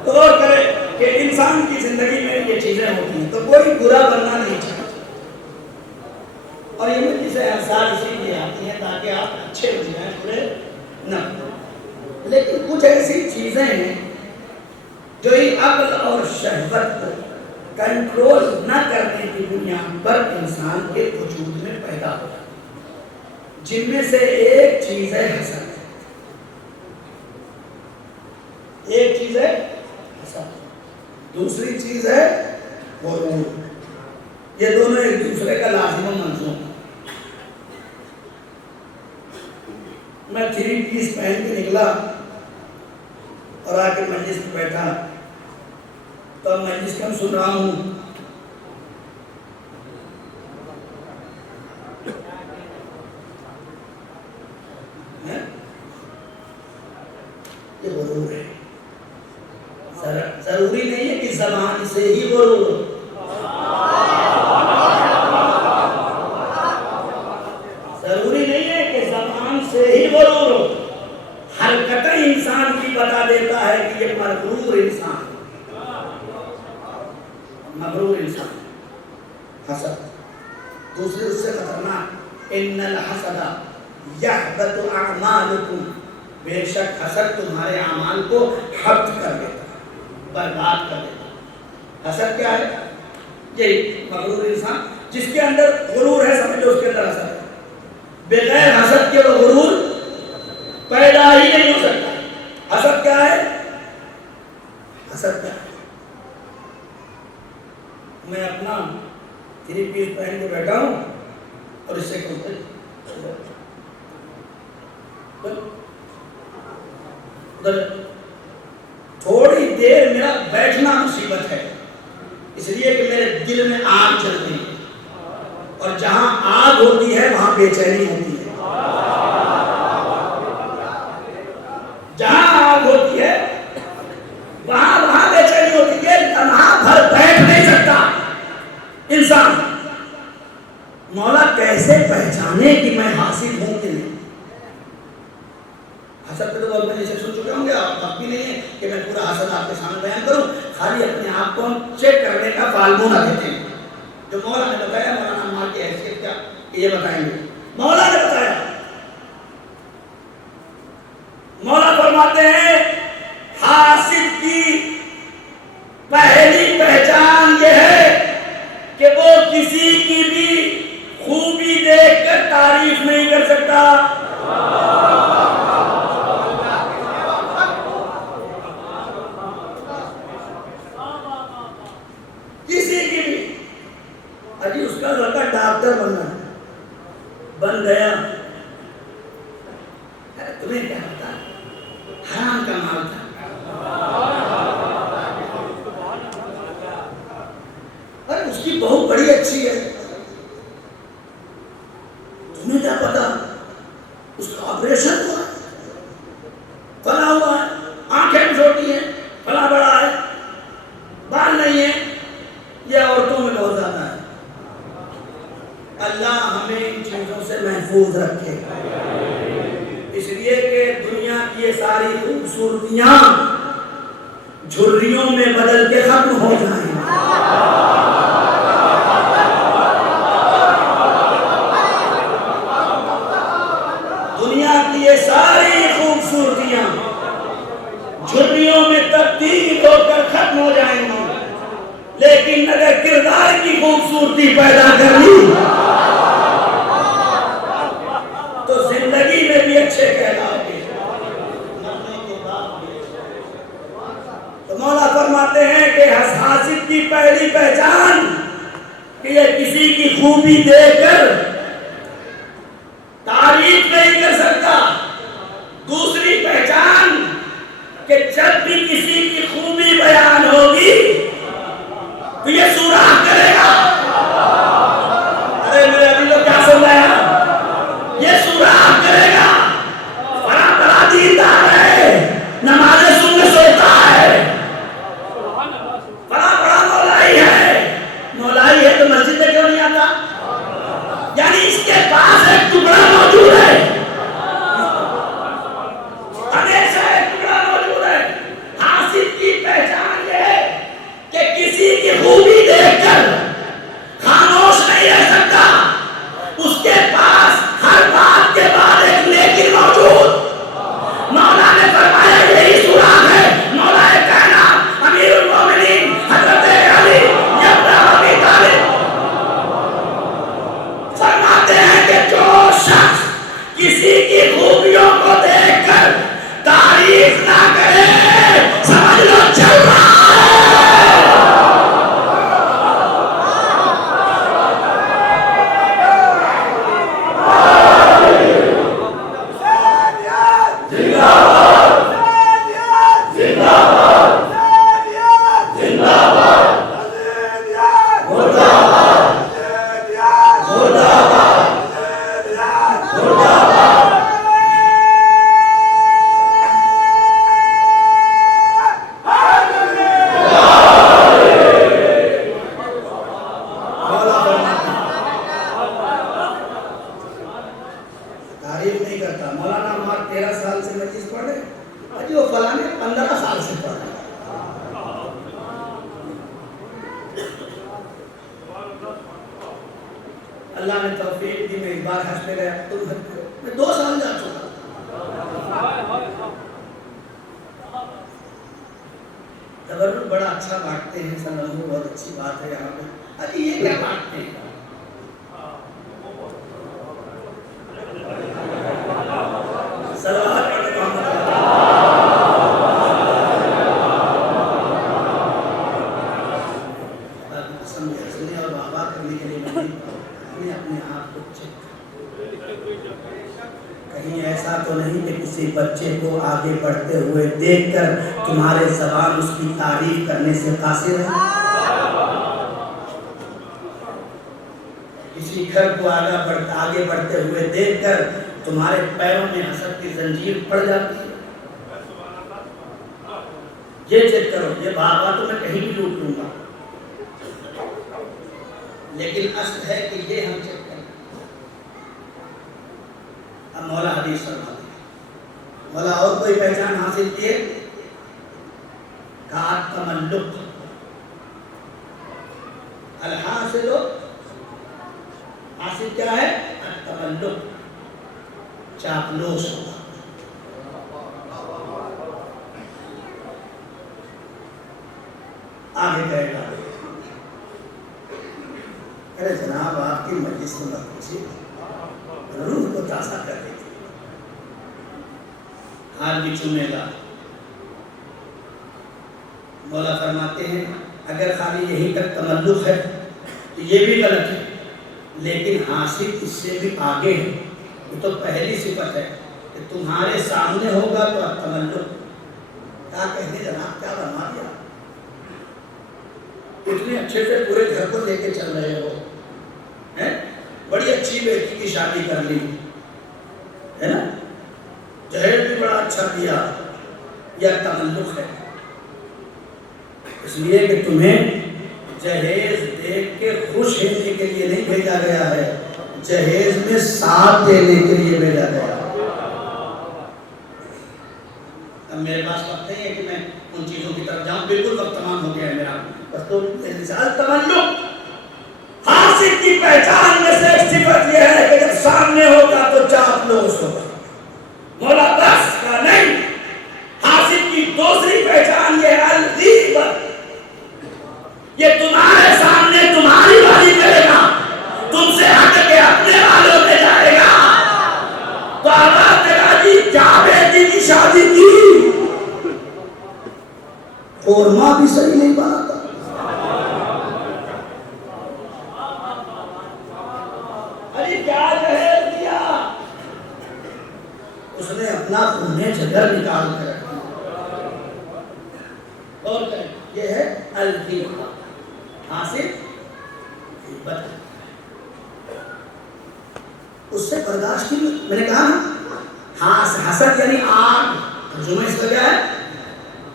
غور کرے کہ انسان کی زندگی میں یہ چیزیں ہوتی ہیں تو کوئی برا بننا نہیں چاہتا. اور یہ مجلسیں احساس اسی لیے آتی ہیں تاکہ آپ اچھے ہو جائیں، برے نہ. لیکن کچھ ایسی چیزیں ہیں جو عقل اور شہوت کو کنٹرول نہ کرنے کی بنیاد پر انسان کے وجود میں پیدا ہوتا ہے، جن میں سے ایک چیز ہے حسد. ایک چیز ہے حسد، دوسری چیز ہے غرور. یہ دونوں ایک دوسرے کا لازم و ملزوم. میں 3 پیس پہن کے نکلا اور آ کے مجلس میں بیٹھا تو مجلس کا سن رہا ہوں. یہ غرور ہے. ضروری نہیں ہے کہ زبان سے ہی غرور ہو. ضروری نہیں ہے کہ زبان سے ہی غرور ہو. حرکت انسان کی بتا دیتا ہے کہ یہ مغرور انسان، مغرور انسان. حسد دوسرے اس سے خطرناک. ان الحسد یحبط اعمالکم، بے شک حسد تمہارے اعمال کو حبط کر دیتا، برباد کر دیتا. حسد کیا ہے؟ یہی مغرور انسان جس کے اندر غرور ہے، سمجھو اس کے اندر حسد ہے. بغیر حسد کے وہ غرور پیدا ہی نہیں ہو سکتا. حسد کیا ہے؟ حسد کیا ہے؟ میں اپنا 3 پیس پہن کے بیٹھا ہوں اور اس سے کہتے تھوڑی دیر میرا بیٹھنا مصیبت ہے، اس لیے کہ میرے دل میں آگ چلتی ہے، اور جہاں آگ ہوتی ہے وہاں بے چینی ہوتی ہے. جہاں آگ ہوتی ہے وہاں بے چینی ہوتی ہے. لمحہ بھر بیٹھ نہیں سکتا انسان. مولا کیسے پہچانے کہ میں حاسد ہوں کہ نہیں؟ حسد پہ تو بہت مجھے سے سن چکے ہوں گے، آپ وقت بھی نہیں ہے کہ میں پورا حسد آپ کے سامنے بیان کروں. خالی اپنے آپ کو ہم چیک کرنے کا فالگونہ دیتے ہیں. جو مولا نے بتایا، مولانا عمار کی حیثیت کیا یہ بتائیں گے. مولا نے بتایا، مولا فرماتے ہیں حاسد کی پہلی پہچان یہ ہے کہ وہ کسی کی بھی خوبی دیکھ کر تعریف نہیں کر سکتا. کسی کی بھی. ابھی اس کا لڑکا ڈاکٹر بننا ہے، بن گیا، تمہیں کیا پتا حرام کا مال تھا. ارے اس کی بہو بڑی اچھی ہے، تمہیں کیا پتا اس کا آپریشن ہوا، فلاں ہوا ہے، آنکھیں چھوٹی ہیں، فلاں بڑا ہے، بال نہیں ہے. یہ عورتوں میں بہت زیادہ ہے. اللہ ہمیں ان چیزوں سے محفوظ رکھے. اس لیے کہ دنیا کی یہ ساری خوبصورتیاں جھریوں میں بدل کے ختم ہو جائیں. دنیا کی یہ ساری خوبصورتیاں جھریوں میں تبدیل ہو کر ختم ہو جائیں گی. لیکن اگر کردار کی خوبصورتی پیدا کر لی تو زندگی میں بھی اچھے کہلاؤ گے، مرنے کے بعد بھی. تو مولا فرماتے ہیں کہ حاسد کی پہلی پہچان کہ یہ کسی کی خوبی دیکھ کر تعریف نہیں کر سکتا. دوسری پہچان کہ جب بھی کسی کی خوبی بیان ہوگی تو یہ سوراخ کرے گا. ارے میرے ابھی لوگ کیا سن رہے ہیں؟ یہ سوراخ کرے گا. بڑا بڑا دیندار ہے، نمازیں سن کے سوتا ہے، بڑا بڑا مولائی ہے. مولائی ہے تو مسجد میں کیوں نہیں آتا؟ اللہ نے توفیق دی، میں اس بار حج پہ گیا، تم حج کرو، میں 2 سال جا چکا۔ تبرک بڑا اچھا بانٹتے ہیں، سلام بہت اچھی بات ہے یہاں پہ، ارے یہ کیا بانٹتے ہیں؟ صلوات پڑھتے محمد سننے اور واہ واہ کرنے کے لیے نہیں، اپنے آپ کو چیک کہیں ایسا تو نہیں کہ کسی بچے کو آگے بڑھتے ہوئے دیکھ کر تمہارے زبان اس کی تعریف کرنے سے قاصر ہے؟ کسی گھر کو آگے بڑھتے ہوئے دیکھ کر تمہارے پیروں میں حسد کی زنجیر پڑ جاتی ہے؟ یہ چیک کرو، یہ بابا تو میں کہیں بھی لوٹ لوں گا، لیکن اصل ہے کہ یہ ہم چیک کریں۔ اب مولا حدیث فرماتے ہیں، مولا اور کوئی پہچان حاصل کیے؟ کہا تملک، الحاصل، حاصل کیا ہے؟ تملک، چاپلوس ہوگا۔ آگے کہے گا، ارے جناب آپ کی مجلس میں مت پوچھیے، روح کو تازہ کر دیتی، ہاتھ بھی چومے گا۔ مولا فرماتے ہیں اگر خالی یہی تک تملک ہے تو یہ بھی غلط ہے، لیکن حاصل اس سے بھی آگے ہے۔ یہ تو پہلی صفت ہے کہ تمہارے سامنے ہوگا تو تملک، کیا کہتے جناب، کیا بنوا دیا، اتنے اچھے سے پورے گھر کو لے کے چل رہے ہو، بڑی اچھی بیٹی کی شادی کر لی ہے نا، جہیز بھی بڑا اچھا دیا، یہ تملک ہے۔ اس لیے کہ تمہیں جہیز دیکھ کے خوش ہونے کے لیے نہیں بھیجا گیا ہے، جہیز میں ساتھ دینے کے لیے بھیجا گیا۔ اب میرے پاس وقت نہیں ہے کہ میں ان چیزوں کی طرف جاؤں، بالکل وقت تمام ہو گیا ہے میرا، بس تو تملک حاصل کی پہچان میں سے ایک صفت یہ ہے کہ جب سامنے ہوگا تو چاپلوس ہوگا۔ مولا بس کا نہیں، حاصل کی دوسری پہچان یہ ہے الغیبت، یہ تمہارے سامنے تمہاری والی کرے گا، تم سے ہٹ کے اپنے والوں میں جائے گا۔ تو آباد تیرا جی کیا بیٹی کی شادی کی، قورمہ بھی صحیح نہیں بناتا، ارے کیا جہیز دیا، اس نے اپنا خونِ جگر نکال کر رکھ دیا۔ اور یہ ہے الغیبت، حاصل غیبت، اس سے برداشت کی، میں نے کہا نا حسد یعنی آگ، ترجمہ اس کا کیا ہے؟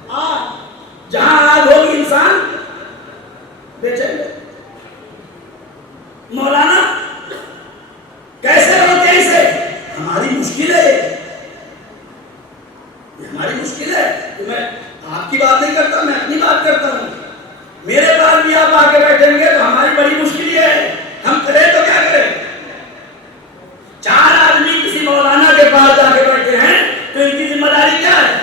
آگ، جہاں آگ ہوگی انسان بے چین ہے۔ مولانا کیسے روکے اسے؟ ہماری مشکل ہے، یہ ہماری مشکل ہے، کہ میں آپ کی بات نہیں کرتا، میں اپنی بات کرتا ہوں، میرے پاس بھی آپ آ کے بیٹھیں گے تو ہماری بڑی مشکل یہ ہے، ہم کریں تو کیا کریں؟ 4 آدمی کسی مولانا کے پاس جا کے بیٹھے ہیں تو ان کی ذمہ داری کیا ہے؟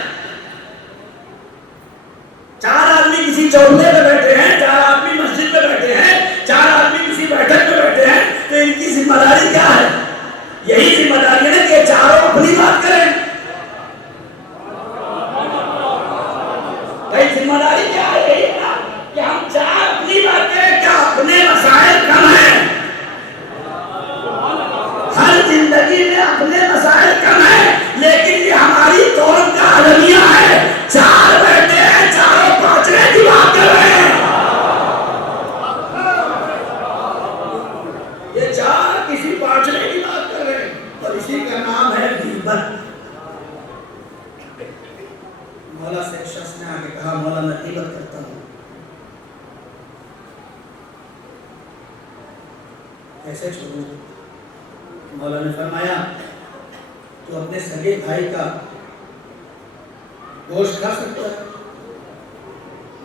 4 آدمی کسی چوکھے پہ بیٹھے ہیں، 4 آدمی مسجد پہ بیٹھے ہیں، 4 آدمی کسی بیٹھک پہ بیٹھے ہیں، تو ان کی ذمہ داری کیا ہے؟ یہی ذمہ داری ہے کہ چاروں اپنی بات کریں۔ بھائی ذمہ داری کیا ہے؟ یہی ہے نا کہ ہم 4 اپنی بات کریں، کیا اپنے مسائل کم ہیں؟ ہر زندگی میں اپنے مسائل کم ہیں، لیکن یہ ہماری قوم کا المیہ ہے، 4 بیٹھے ہیں، چاروں پانچویں کی بات کر رہے ہیں، یہ 4 کسی پانچویں کی بات کر رہے ہیں، اور اسی کا نام ہے غیبت۔ مولا سے ایک شخص نے آگے کہا، مولا میں غیبت کرتا ہوں، کیسے چھوڑوں؟ مولا نے فرمایا تو اپنے سگے بھائی کا گوشت کھا سکتا ہے؟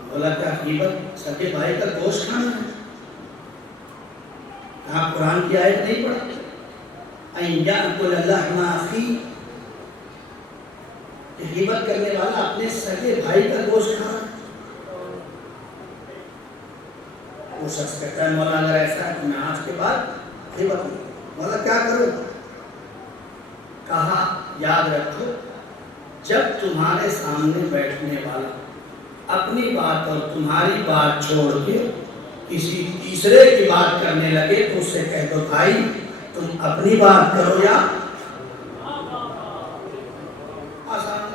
مولا کیا غیبت سگے بھائی کا گوشت کھانا ہے؟ آپ قرآن کی آیت نہیں پڑھا؟ ان یاکل لحم اخیہ، کہ غیبت کرنے والا اپنے سگے بھائی کا گوشت کھا رہا ہے۔ وہ شخص کہتا ہے مولا اگر ایسا ہے تو میں آج کے بعد غیبت نہیں کروں۔ مولا کیا کروں؟ کہا یاد رکھو جب تمہارے سامنے بیٹھنے والا اپنی بات اور تمہاری بات چھوڑ کے کسی تیسرے کی بات کرنے لگے تو اس سے کہہ دو بھائی تم اپنی بات کرو یا آسان۔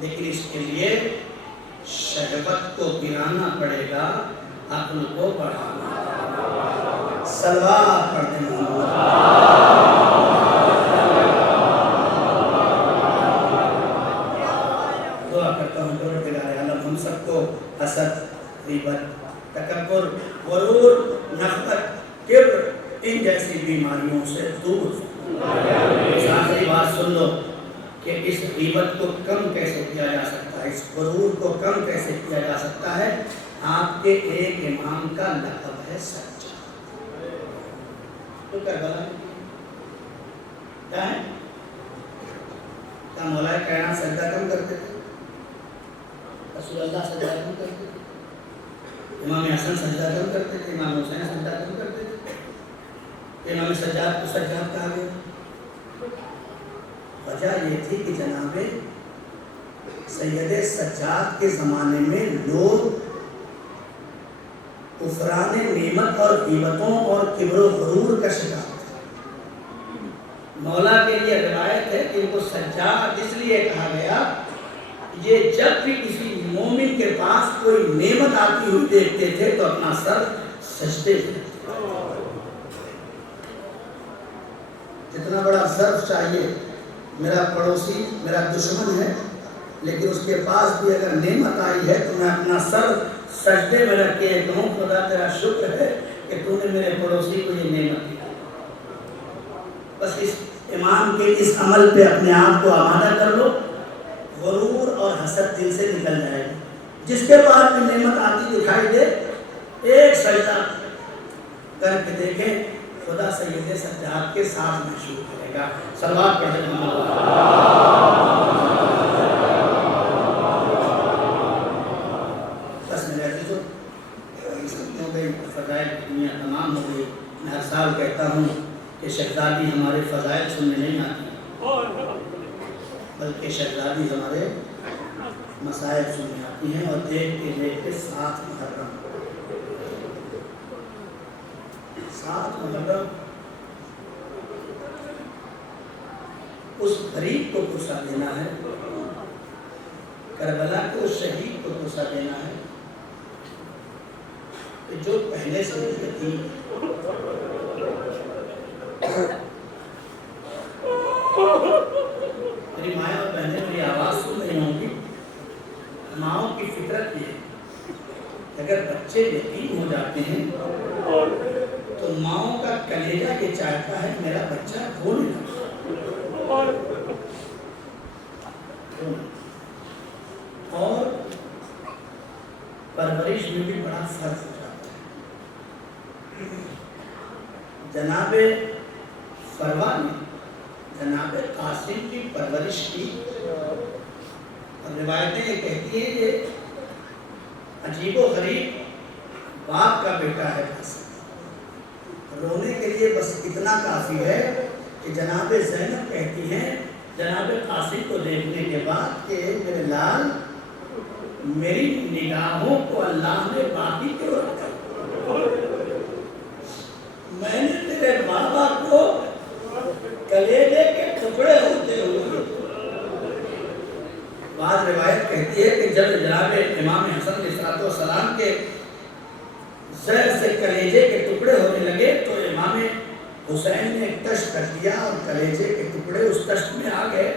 لیکن اس کے لیے شہوت کو گرانا پڑے گا، عقل کو بڑھانا۔ صلوات پڑھتے ہیں۔ دعا کرتا ہوں پروردگار عالم ہم سب کو حسد، غیبت، تکبر، غرور، نفرت، کبر ان جیسی بیماریوں سے دور۔ آخری بات سن لو کہ اس غیبت کو کم کیسے کیا جا سکتا ہے، اس غرور کو کم کیسے کیا جا سکتا ہے۔ آپ کے ایک امام کا لقب ہے سچا۔ تو کربلا کیا ہے؟ کیا مولا کائنات سجدہ کم کرتے تھے؟ رسول اللہ سجدہ کم کرتے تھے؟ امام حسن سجدہ کم کرتے تھے؟ امام حسین سجدہ کم کرتے تھے؟ امام سجاد کو سجاد کہا گیا؟ وجہ یہ تھی کہ جناب سید سجاد کے زمانے میں لوگ کفران نعمت اور غیبتوں اور کبر و غرور کا شکار تھے۔ مولا کے لیے روایت ہے کہ ان کو سجاد اس لیے کہا گیا، یہ جب بھی کسی مومن کے پاس کوئی نعمت آتی ہوئی دیکھتے تھے تو اپنا سر سجدے تھے۔ جتنا بڑا ظرف چاہیے، میرا پڑوسی میرا دشمن ہے لیکن اس کے پاس بھی اگر نعمت آئی ہے تو میں اپنا سر سجدے میں رکھ کے کہوں خدا تیرا شکر ہے کہ تو نے میرے پڑوسی کو یہ نعمت دی۔ بس اس امام کے اس عمل پہ اپنے آپ کو آمادہ کر لو، غرور اور حسد دل سے نکل جائے گا۔ جس کے پاس بھی نعمت آتی دکھائی دے ایک سجدہ کر کے دیکھیں، خدا سید سجاد کے ساتھ محشور کرے گا۔ صلوات پڑھیں۔ بس میرے عزیزو ہو گئی فضائل کی دنیا تمام ہو گئی۔ میں ہر سال کہتا ہوں کہ شہزادی ہمارے فضائل سننے نہیں آتی بلکہ شہزادی ہمارے مسائل سننے آتی ہیں۔ اور دیکھتے دیکھتے 7 محرم اس غریب کو غصہ دینا ہے، کربلا کے اس شہید کو غصہ دینا ہے کہ جو پہلے سے یتیم۔ میری مائیں اور بہنیں میری آواز سن رہی ہوں گی، ماؤں کی فطرت یہ ہے اگر بچے یتیم ہو جاتے ہیں تو ماؤں کا کلیجہ یہ چاہتا ہے میرا بچہ رونے لگے۔ اور پرورش میں بھی بڑا فرق ہو جاتا ہے۔ جناب فروا نے جناب قاسم کی پرورش کی، اور روایتیں یہ کہتی ہیں کہ عجیب و غریب باپ کا بیٹا ہے قاسم۔ رونے کے لیے بس اتنا کافی ہے کہ جناب زینب کہتی ہیں جناب قاسم کو دیکھنے کے بعد کہ میرے لال میری نگاہوں کو اللہ نے باقی کیوں رکھا؟ میں نے تیرے بابا کو کلیجے کے ٹکڑے ہوتے ہوئے۔ بعض روایت کہتی ہے کہ جب جناب امام حسن علیہ السلام کے زہر سے کلیجے کے ٹکڑے ہونے لگے تو امام حسین نے ایک تشت کر دیا اور کلیجے کے ٹکڑے اس تشت میں آ گئے۔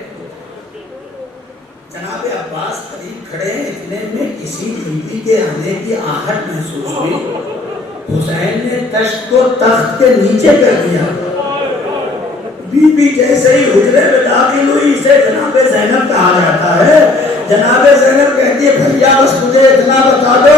جناب عباس قریب کھڑے ہیں، اتنے میں کسی بیوی کے آنے کی آہٹ محسوس ہوئی، حسین نے تشت کو تخت کے نیچے کر دیا۔ بی بی جیسے ہی حجرے میں داخل ہوئی، اسے جناب زینب کہا جاتا ہے۔ جناب زینب کہتی ہے بھیا بس مجھے اتنا بتا دو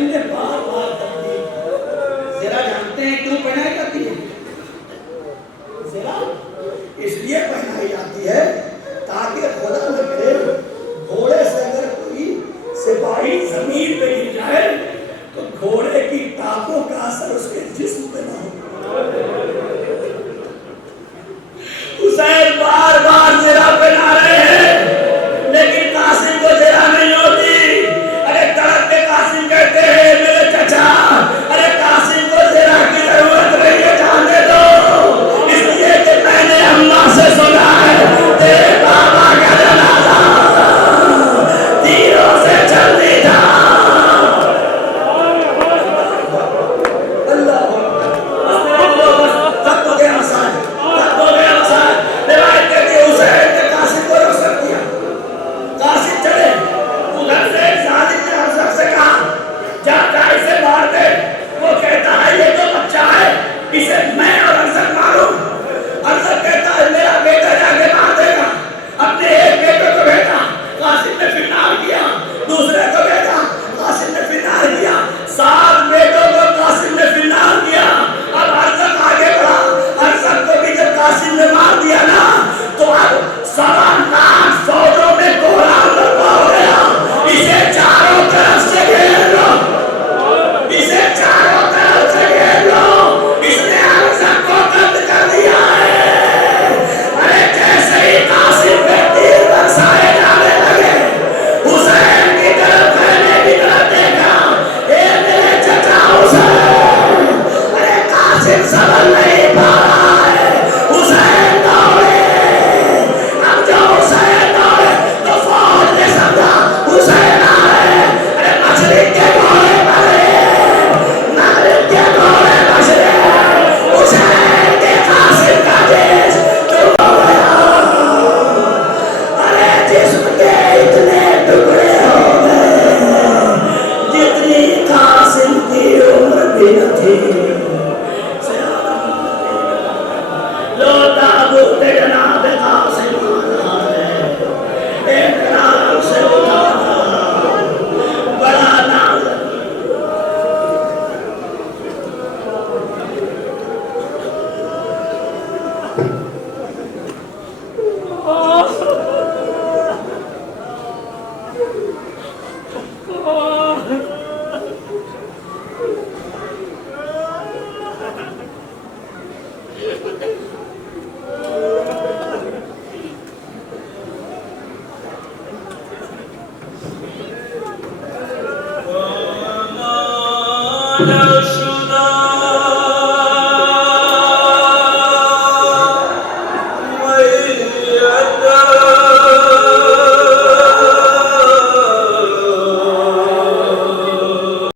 حسین نے بار بار تقریر کی۔ زرا جانتے ہیں کیوں پہنائی جاتی ہے؟ زرا اس لیے پہنائی جاتی ہے تاکہ خدا نہ کرے گھوڑے سے اگر کوئی سپاہی زمین پہ گر جائے تو گھوڑے کی ٹانگوں کا اثر اس کے جسم پہ نہ ہو۔ حسین بار بار زرا پہنا رہے ہیں لیکن قاسم کو زرا نہیں ہوتی۔ ارے تڑپ کے قاسم کہتے ہیں میرے چچا، ارے قاسم کو زرا کی ضرورت نہیں ہے، جانے دو، اس لیے کہ میں نے اماں سے سنا ہے تیرے بابا کا جنازہ تیروں سے جلدی تھا۔ اسے میں اور ارزق ماروں۔ ارزق کہتا ہے میرا بیٹا جا کے مار دے گا۔ اپنے ایک بیٹے کو بھیجا، قاسم نے فرار کیا، دوسرے کو بھیجا، قاسم نے فرار کیا، 7 بیٹوں کو قاسم نے فرار کیا۔ اب ارزق آگے بڑھا، ارزق کو بھی جب قاسم نے مار دیا نا تو اب 7,00,000 فوجوں میں کوہرام برپا ہو گیا۔ اسے چاروں طرف سے گھیر لو، اسے چاروں طرف سے گھیر لو، اس نے ارزق کو قتل کر دیا ہے۔ ارے جیسے ہی قاسم پہ تیر برسائے جانے لگے، حسین کی طرف خیمے کی طرف دیکھا، اے میرے چچا حسین، ارے قاسم سبل نہیں پا رہا ہے، حسین دوڑے۔ اب جو حسین دوڑے تو فوج نے سمجھا حسین آئے، ارے مشرق کے گھوڑے بڑھے، مغرب کے گھوڑے بڑھے، حسین کے قاسم کا جیش شروع ہو گیا۔ ارے جسم کے اتنے ٹکڑے ہو گئے جتنی قاسم کی عمر بھی نہ تھی۔ لو تابوت جناب قاسم آنا ہے، ایک نام سے اٹھانا بڑا نام۔ No